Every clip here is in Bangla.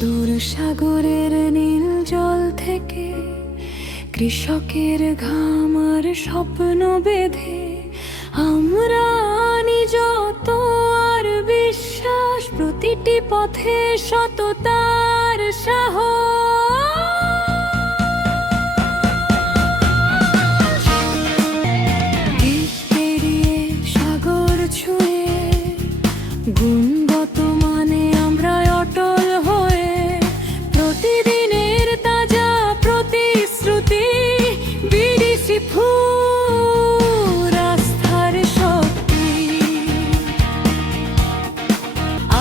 দূর সাগরের নীল জল থেকে কৃষকের ঘাম আর স্বপ্ন বেঁধে আমরা আনি যত আর বিশ্বাস, প্রতিটি পথে সততার সাহস। দেশ পেরিয়ে সাগর ছুঁয়ে গুণগত মানে আমরা অটল হয়ে প্রতিদিনের তাজা প্রতিশ্রুতি বিদেশি ফুল আস্থার শক্তি।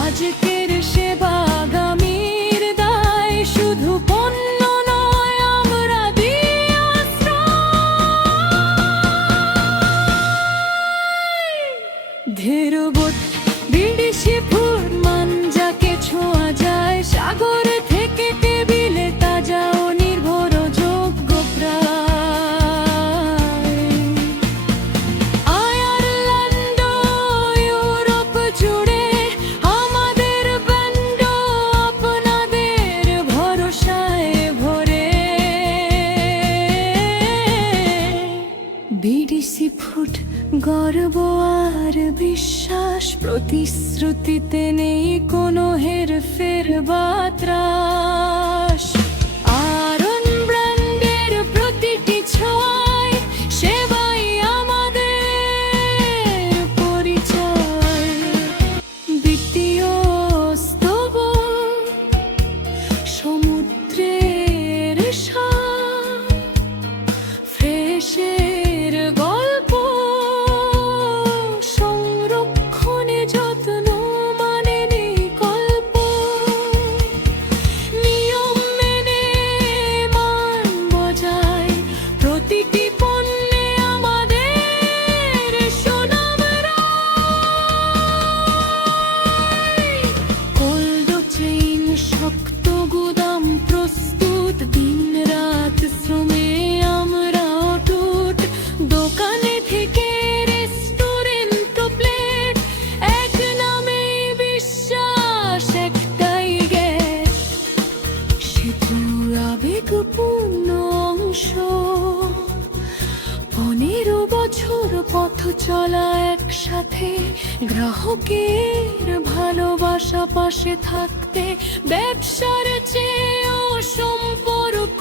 আজকের সেবা আগামীর দায়, শুধু পণ্য নয় আমরা দিই আশ্রয়। ধীরবোধ বিদেশি ফুল মান যাকে ছোঁয়া যায়, সাগর থেকে টেবিলে তাজা ও নির্ভরযোগ্য প্রায়। আয়ারল্যান্ড ইউরোপ জুড়ে আমাদের ব্যান্ড আপনাদের ভরসায় ভরে। বিদেশি ফুড গর্ব আর বিশ্বাস, প্রতিশ্রুতিতে নেই কোনো হেরফের বা ত্রাস। আরন ব্র্যান্ডের প্রতিটি ছোঁয়ায় সেবাই আমাদের পরিচয়। দ্বিতীয় স্তবন সমুদ্রের শান, ফ্রেশের গল্প সংরক্ষণে যত্ন মানে নেই গল্প। নিয়ম মেনে মান বজায় প্রতিটি পণ্যে আমাদের সুনাম রায়। কোল্ড চেইন শক্ত গুদাম প্রস্তুত, দিন রাত শ্রমে আমরা অটুট। দোকানে থেকে রেস্টুরেন্ট প্লেট, এক নামে বিশ্বাস একটাই গ্যাস। সেতু আবেগপূর্ণ অংশ, 15 বছর পথ চলা একসাথে, গ্রাহকের ভালোবাসা পাশে থাকতে ব্যবসার চেয়েও সম্পর্ক